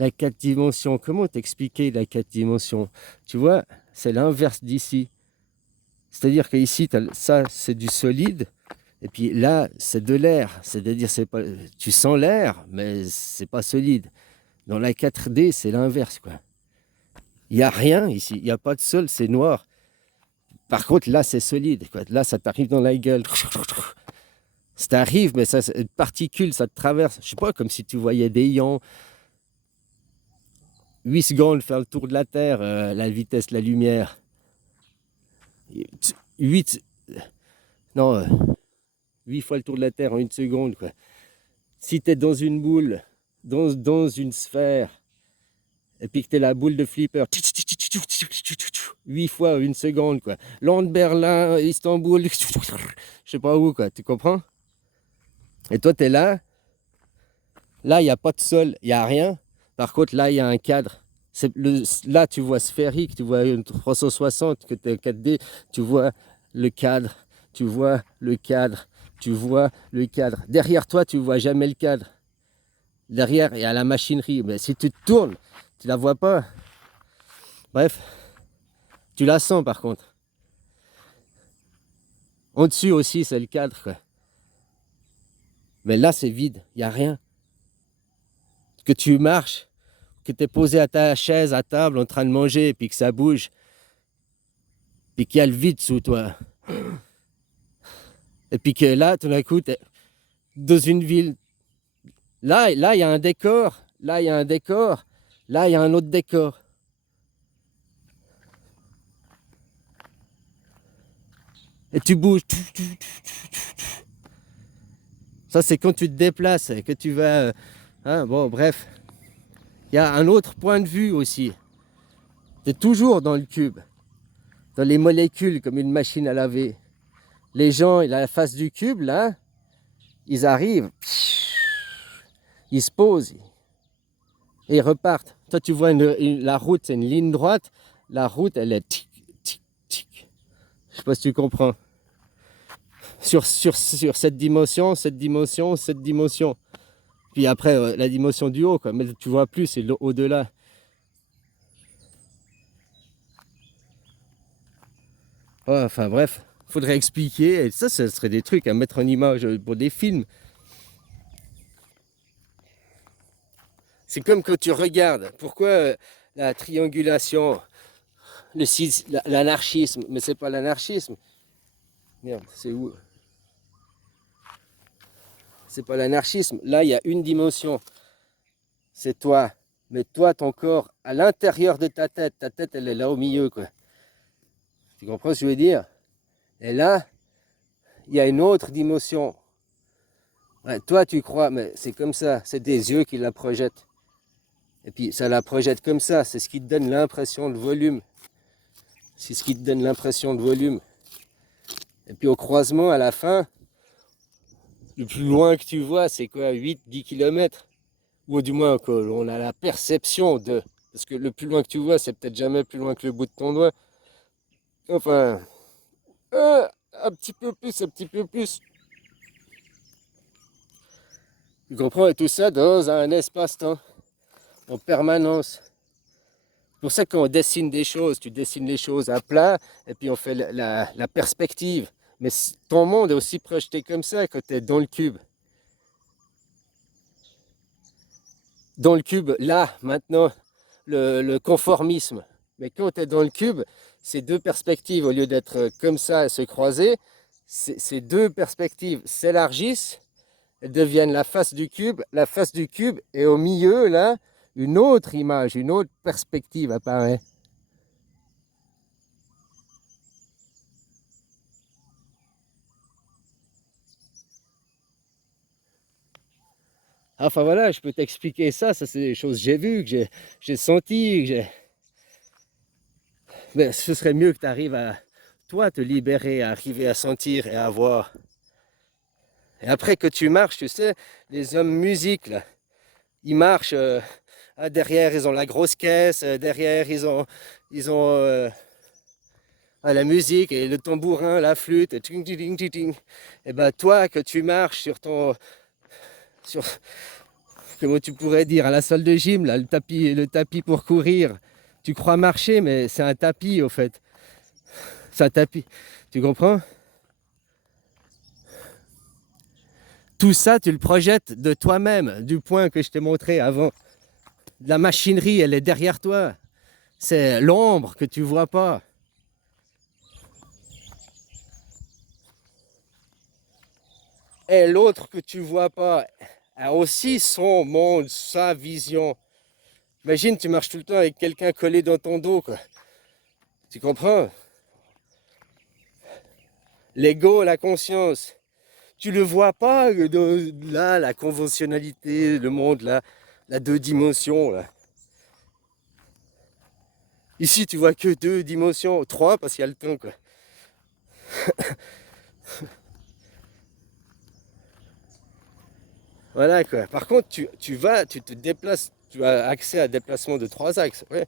La 4 dimensions, comment t'expliquer la 4 dimensions? Tu vois, c'est l'inverse d'ici. C'est-à-dire qu'ici, ça, c'est du solide. Et puis là, c'est de l'air. C'est-à-dire, c'est pas, tu sens l'air, mais c'est pas solide. Dans la 4D, c'est l'inverse, quoi. Il n'y a rien ici. Il n'y a pas de sol, c'est noir. Par contre, là, c'est solide, quoi. Là, ça t'arrive dans la gueule. Ça t'arrive, mais ça, une particule, ça te traverse. Je sais pas, comme si tu voyais des ions. 8 secondes faire le tour de la Terre, la vitesse de la lumière. 8, non, 8 fois le tour de la Terre en une seconde, quoi. Si tu es dans une boule, dans une sphère, et puis que tu es la boule de flipper, 8 fois une seconde, quoi. Londres, Berlin, Istanbul, je sais pas où, quoi. Tu comprends? Et toi, tu es là. Là, il n'y a pas de sol, il n'y a rien. Par contre, là, il y a un cadre. Là, tu vois sphérique, tu vois une 360, que tu es 4D, tu vois le cadre, tu vois le cadre, tu vois le cadre. Derrière toi, tu vois jamais le cadre. Derrière, il y a la machinerie. Mais si tu te tournes, tu la vois pas. Bref, tu la sens par contre. Au-dessus aussi, c'est le cadre, quoi. Mais là, c'est vide, il n'y a rien. Que tu marches, que tu es posé à ta chaise, à table, en train de manger, et puis que ça bouge, puis qu'il y a le vide sous toi. Et puis que là, tout d'un coup, tu es dans une ville. Là, il y a un décor. Là, il y a un décor. Là, il y a un autre décor. Et tu bouges. Ça, c'est quand tu te déplaces, que tu vas... hein, bon, bref. Il y a un autre point de vue aussi. Tu es toujours dans le cube, dans les molécules, comme une machine à laver. Les gens, il a la face du cube, là, ils arrivent, ils se posent et ils repartent. Toi, tu vois la route, c'est une ligne droite. La route, elle est tic, tic, tic. Je sais pas si tu comprends. Sur cette dimension, cette dimension, cette dimension. Puis après, la dimension du haut, quoi. Mais tu vois plus, c'est au-delà. Ouais, enfin bref, faudrait expliquer. Et ça serait des trucs à mettre en image pour des films. C'est comme quand tu regardes. Pourquoi la triangulation, l'anarchisme, mais c'est pas l'anarchisme. Merde, c'est où? C'est pas l'anarchisme. Là, il y a une dimension. C'est toi. Mais toi, ton corps, à l'intérieur de ta tête, elle est là au milieu, quoi. Tu comprends ce que je veux dire? Et là, il y a une autre dimension. Ouais, toi, tu crois, mais c'est comme ça. C'est des yeux qui la projettent. Et puis, ça la projette comme ça. C'est ce qui te donne l'impression de volume. C'est ce qui te donne l'impression de volume. Et puis, au croisement, à la fin, le plus loin que tu vois, c'est quoi? 8-10 km. Ou du moins, on a la perception de... Parce que le plus loin que tu vois, c'est peut-être jamais plus loin que le bout de ton doigt. Enfin, un petit peu plus, un petit peu plus. Tu comprends? Et tout ça dans un espace-temps, en permanence. C'est pour ça qu'on dessine des choses, tu dessines les choses à plat, et puis on fait la perspective. Mais ton monde est aussi projeté comme ça quand tu es dans le cube. Dans le cube, là, maintenant, le conformisme. Mais quand tu es dans le cube, ces deux perspectives, au lieu d'être comme ça et se croiser, ces deux perspectives s'élargissent, elles deviennent la face du cube, et au milieu, là, une autre image, une autre perspective apparaît. Enfin voilà, je peux t'expliquer ça, ça c'est des choses que j'ai vues, que j'ai senties, que j'ai... Mais ce serait mieux que tu arrives à, toi, te libérer, à arriver à sentir et à voir. Et après que tu marches, tu sais, les hommes musique, là, ils marchent, derrière ils ont la grosse caisse, derrière ils ont la musique et le tambourin, la flûte, et ting, ting, ting, ting, ting. Et ben toi, que tu marches sur ton... Sur, comment tu pourrais dire, à la salle de gym, là, le tapis pour courir. Tu crois marcher, mais c'est un tapis, au fait. C'est un tapis. Tu comprends? Tout ça, tu le projettes de toi-même, du point que je t'ai montré avant. La machinerie, elle est derrière toi. C'est l'ombre que tu vois pas. Et l'autre que tu vois pas a aussi son monde, sa vision. Imagine, tu marches tout le temps avec quelqu'un collé dans ton dos, quoi. Tu comprends? L'ego, la conscience. Tu le vois pas, là, la conventionnalité, le monde, là, la deux dimensions, là. Ici, tu vois que deux dimensions, trois parce qu'il y a le temps, quoi. Voilà, quoi. Par contre, tu te déplaces, tu as accès à déplacement de trois axes, ouais.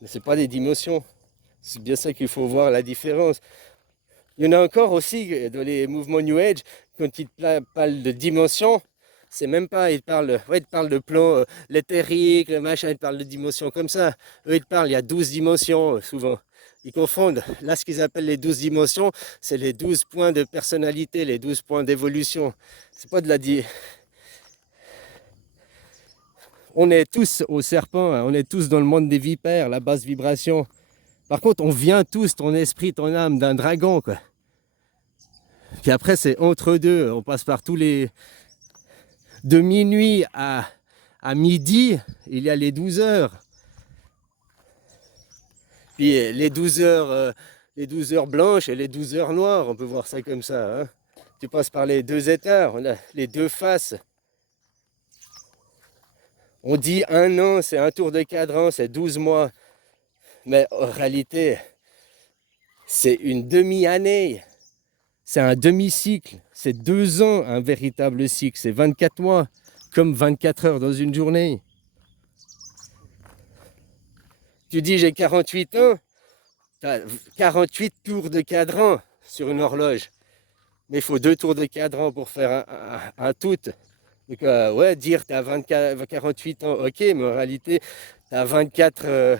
Mais c'est pas des dimensions. C'est bien ça qu'il faut voir la différence. Il y en a encore aussi dans les mouvements New Age, quand ils parlent de dimensions, c'est même pas, ils te parlent de plan l'éthérique, le machin, ils te parlent de dimensions comme ça. Eux, ils te parlent, il y a 12 dimensions souvent. Ils confondent. Là, ce qu'ils appellent les 12 dimensions, c'est les 12 points de personnalité, les 12 points d'évolution. C'est pas de la di. On est tous au serpent, hein, on est tous dans le monde des vipères, la basse vibration. Par contre, on vient tous, ton esprit, ton âme, d'un dragon, quoi. Puis après, c'est entre deux. On passe par tous les... De minuit à midi, il y a les 12 heures. Puis les 12 heures blanches et les 12 heures noires, on peut voir ça comme ça, hein. Tu passes par les deux états, on a les deux faces. On dit un an, c'est un tour de cadran, c'est 12 mois. Mais en réalité, c'est une demi-année. C'est un demi-cycle. C'est 2 ans, un véritable cycle. C'est 24 mois, comme 24 heures dans une journée. Tu dis j'ai 48 ans, tu as 48 tours de cadran sur une horloge. Mais il faut 2 tours de cadran pour faire un tout. Donc, ouais, dire tu as 48 ans, ok, mais en réalité, tu as 24.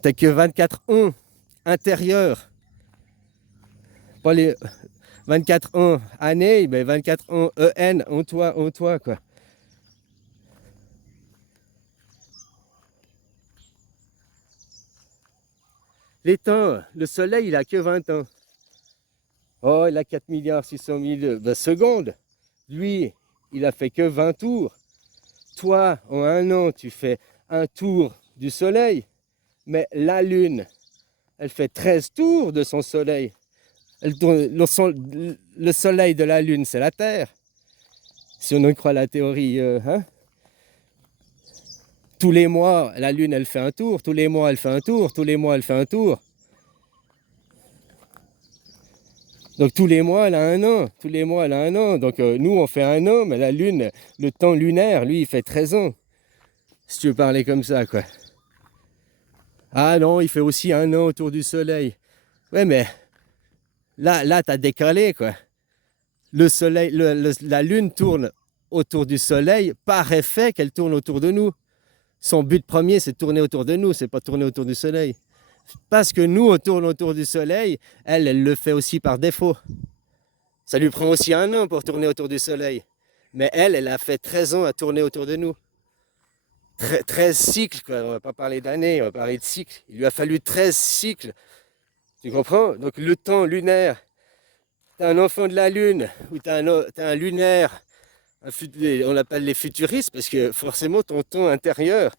T'as que 24 ans intérieurs. Pas les 24 ans années, mais 24 ans EN en toi, quoi. Les temps, le soleil, il a que 20 ans. Oh, il a 4 milliards 600 000 secondes. Lui, il a fait que 20 tours. Toi, en un an, tu fais un tour du soleil. Mais la lune, elle fait 13 tours de son soleil. Elle tourne, le soleil de la lune, c'est la Terre. Si on en croit la théorie, hein? Tous les mois, la lune, elle fait un tour. Tous les mois, elle fait un tour. Tous les mois, elle fait un tour. Donc tous les mois, elle a un an. Tous les mois, elle a un an. Donc nous, on fait un an, mais la lune, le temps lunaire, lui, il fait 13 ans. Si tu veux parler comme ça, quoi. Ah non, il fait aussi un an autour du soleil. Ouais, mais là, t'as décalé, quoi. Le soleil, la lune tourne autour du soleil par effet qu'elle tourne autour de nous. Son but premier, c'est de tourner autour de nous, c'est pas de tourner autour du soleil. Parce que nous, on tourne autour du soleil, elle le fait aussi par défaut. Ça lui prend aussi un an pour tourner autour du soleil. Mais elle a fait 13 ans à tourner autour de nous. 13 cycles, quoi. On va pas parler d'années, on va parler de cycles. Il lui a fallu 13 cycles. Tu comprends? Donc le temps lunaire, tu as un enfant de la Lune, ou tu as, un lunaire, on l'appelle les futuristes, parce que forcément ton temps intérieur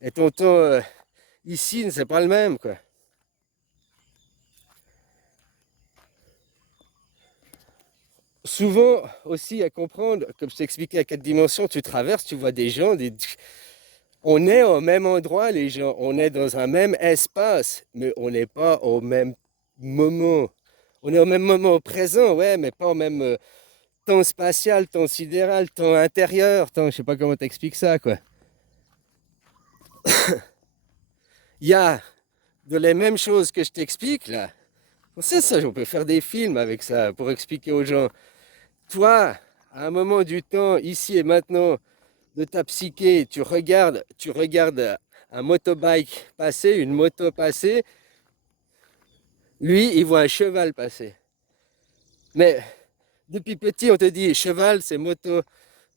et ton temps ici, c'est pas le même, quoi. Souvent aussi à comprendre, comme je t'ai expliqué à 4 dimensions, tu traverses, tu vois des gens, on est au même endroit, les gens, on est dans un même espace, mais on n'est pas au même moment. On est au même moment présent, ouais, mais pas au même temps spatial, temps sidéral, temps intérieur, temps, je sais pas comment t'expliques ça, quoi. Il y a de les mêmes choses que je t'explique, là. C'est ça, on peut faire des films avec ça pour expliquer aux gens. Toi, à un moment du temps, ici et maintenant, de ta psyché, tu regardes un motobike passer, une moto passer, lui, il voit un cheval passer. Mais depuis petit, on te dit cheval, c'est moto.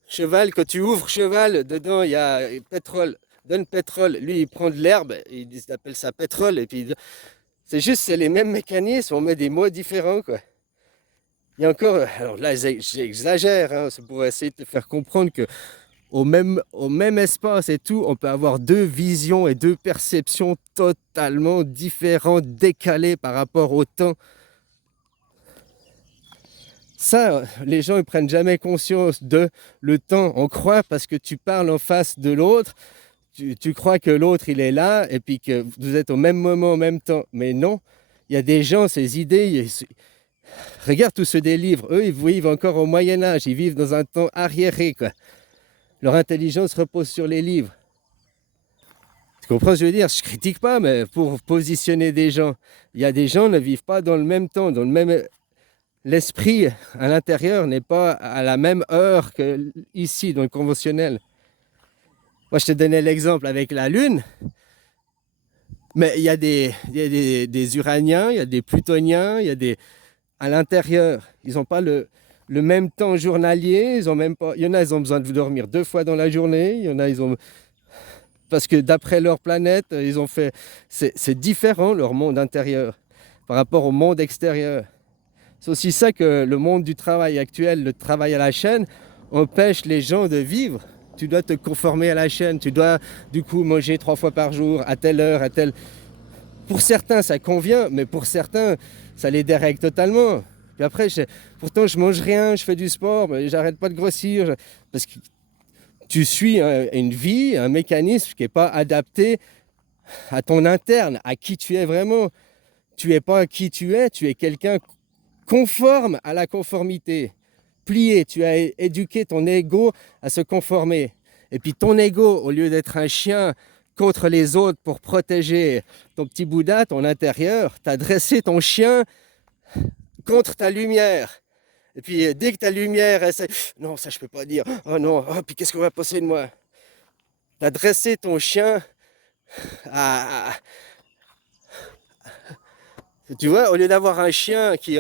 Cheval, quand tu ouvres cheval, dedans, il y a pétrole. Donne pétrole. Lui, il prend de l'herbe, il appelle ça pétrole. Et puis, c'est juste, c'est les mêmes mécanismes, on met des mots différents, quoi. Il y a encore, alors là, j'exagère, hein, c'est pour essayer de te faire comprendre que au même espace et tout, on peut avoir deux visions et deux perceptions totalement différentes, décalées par rapport au temps. Ça, les gens ne prennent jamais conscience de le temps. On croit parce que tu parles en face de l'autre, tu crois que l'autre, il est là et puis que vous êtes au même moment, en même temps. Mais non, il y a des gens, ces idées, regarde tous ceux des livres, eux, ils vivent encore au Moyen-Âge, ils vivent dans un temps arriéré, quoi. Leur intelligence repose sur les livres. Tu comprends ce que je veux dire? Je critique pas, mais pour positionner des gens, il y a des gens qui ne vivent pas dans le même temps, dans le même. L'esprit à l'intérieur n'est pas à la même heure que ici, dans le conventionnel. Moi, je te donnais l'exemple avec la Lune, mais il y a des Uraniens, il y a des Plutoniens, à l'intérieur. Ils n'ont pas le même temps journalier. Ils ont même pas, il y en a, ils ont besoin de dormir 2 fois dans la journée. Il y en a, parce que d'après leur planète, ils ont fait. C'est différent leur monde intérieur par rapport au monde extérieur. C'est aussi ça que le monde du travail actuel, le travail à la chaîne, empêche les gens de vivre. Tu dois te conformer à la chaîne, tu dois du coup manger 3 fois par jour, à telle heure, à telle. Pour certains, ça convient, mais pour certains, ça les dérègle totalement. Puis après, pourtant, je mange rien, je fais du sport, mais j'arrête pas de grossir. Parce que tu suis une vie, un mécanisme qui n'est pas adapté à ton interne, à qui tu es vraiment. Tu n'es pas qui tu es quelqu'un conforme à la conformité. Plié, tu as éduqué ton ego à se conformer. Et puis ton ego, au lieu d'être un chien contre les autres pour protéger ton petit Bouddha, ton intérieur, tu as dressé ton chien contre ta lumière. Et puis dès que ta lumière essaie, non, ça je peux pas dire, oh non, oh, puis qu'est-ce qu'on va penser de moi? Tu as dressé ton chien à, tu vois, au lieu d'avoir un chien qui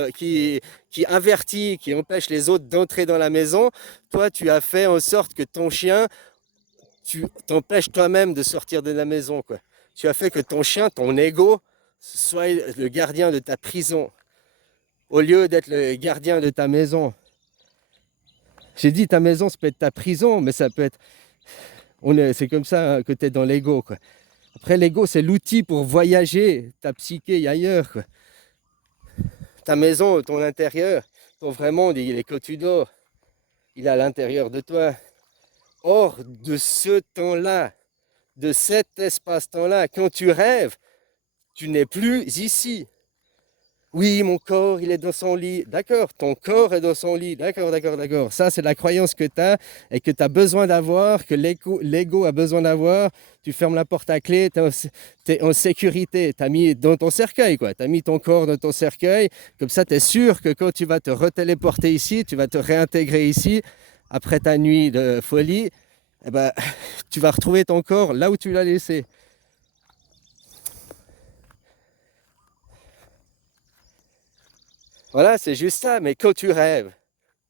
avertit, qui empêche les autres d'entrer dans la maison, toi, tu as fait en sorte que ton chien, tu t'empêches toi-même de sortir de la maison, quoi. Tu as fait que ton chien, ton ego, soit le gardien de ta prison, au lieu d'être le gardien de ta maison. J'ai dit ta maison, ça peut être ta prison, mais ça peut être. C'est comme ça hein, que tu es dans l'ego, quoi. Après, l'ego, c'est l'outil pour voyager ta psyché ailleurs, quoi. Ta maison, ton intérieur, ton vrai monde, il est quand tu dors. Il est à l'intérieur de toi. Hors de ce temps-là, de cet espace-temps-là, quand tu rêves, tu n'es plus ici. Oui, mon corps, il est dans son lit. D'accord, ton corps est dans son lit. D'accord, d'accord, d'accord. Ça, c'est la croyance que tu as et que tu as besoin d'avoir, que l'ego a besoin d'avoir. Tu fermes la porte à clé, tu es en sécurité. Tu as mis dans ton cercueil, quoi. Tu as mis ton corps dans ton cercueil. Comme ça, tu es sûr que quand tu vas te retéléporter ici, tu vas te réintégrer ici, après ta nuit de folie, eh ben, tu vas retrouver ton corps là où tu l'as laissé. Voilà, c'est juste ça. Mais quand tu rêves,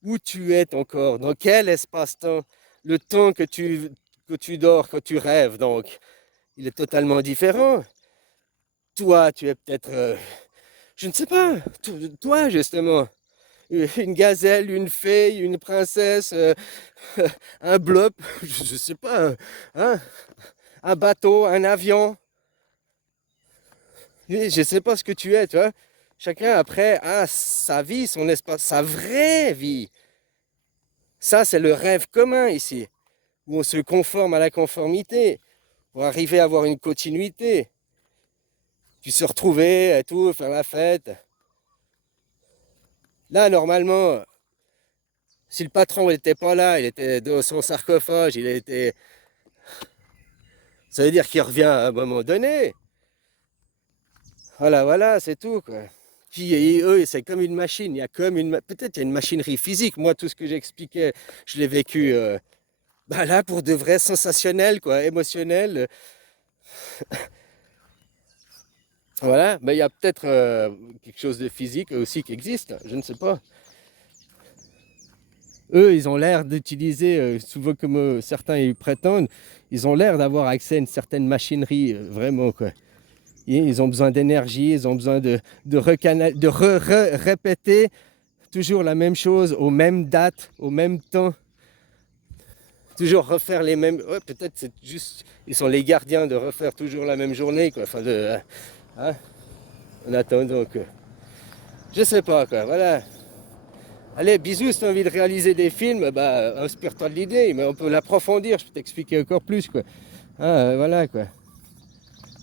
où tu es ton corps, dans quel espace-temps, le temps que tu dors, quand tu rêves, donc, il est totalement différent. Toi, tu es peut-être, je ne sais pas, toi justement, une gazelle, une fée, une princesse, un blob, je ne sais pas, hein, un bateau, un avion, je ne sais pas ce que tu es, tu vois. Chacun après a sa vie, son espace, sa vraie vie. Ça, c'est le rêve commun ici, où on se conforme à la conformité, pour arriver à avoir une continuité. Puis se retrouver et tout, faire la fête. Là, normalement, si le patron n'était pas là, il était dans son sarcophage, il était. Ça veut dire qu'il revient à un moment donné. Voilà, voilà, c'est tout, quoi. eux, c'est comme une machine. Il y a comme peut-être il y a une machinerie physique. Moi, tout ce que j'expliquais, je l'ai vécu bah là pour de vrai sensationnel, quoi, émotionnel. Voilà, mais il y a peut-être quelque chose de physique aussi qui existe, je ne sais pas. Eux, ils ont l'air d'utiliser, souvent comme certains y prétendent, ils ont l'air d'avoir accès à une certaine machinerie, vraiment, quoi. Ils ont besoin d'énergie, ils ont besoin de répéter toujours la même chose, aux mêmes dates, au même temps. Toujours refaire les mêmes... Ouais, peut-être c'est juste... Ils sont les gardiens de refaire toujours la même journée, quoi. Enfin, hein, en attendant que... Je sais pas, quoi, voilà. Allez, bisous, si tu as envie de réaliser des films, bah, inspire-toi de l'idée, mais on peut l'approfondir, je peux t'expliquer encore plus, quoi. Voilà, quoi.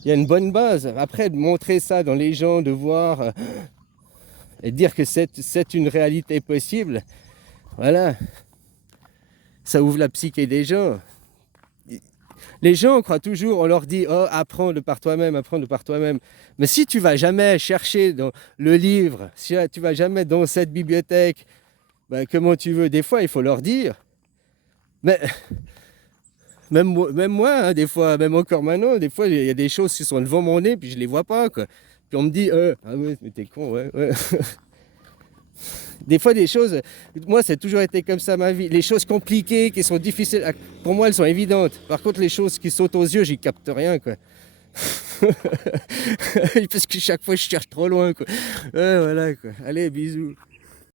Il y a une bonne base. Après, de montrer ça dans les gens, de voir et de dire que c'est une réalité possible, voilà. Ça ouvre la psyché des gens. Les gens croient toujours, on leur dit, oh, apprends de par toi-même, apprends de par toi-même. Mais si tu vas jamais chercher dans le livre, si tu vas jamais dans cette bibliothèque, ben, comment tu veux, des fois, il faut leur dire. Mais même moi, hein, des fois, même encore maintenant, des fois, il y a des choses qui sont devant mon nez, puis je les vois pas, quoi. Puis on me dit, ah ouais, mais t'es con, ouais, ouais. Des fois, des choses, moi, ça a toujours été comme ça ma vie. Les choses compliquées, qui sont difficiles, pour moi, elles sont évidentes. Par contre, les choses qui sautent aux yeux, j'y capte rien, quoi. Parce que chaque fois, je cherche trop loin, quoi. Ouais, voilà, quoi. Allez, bisous.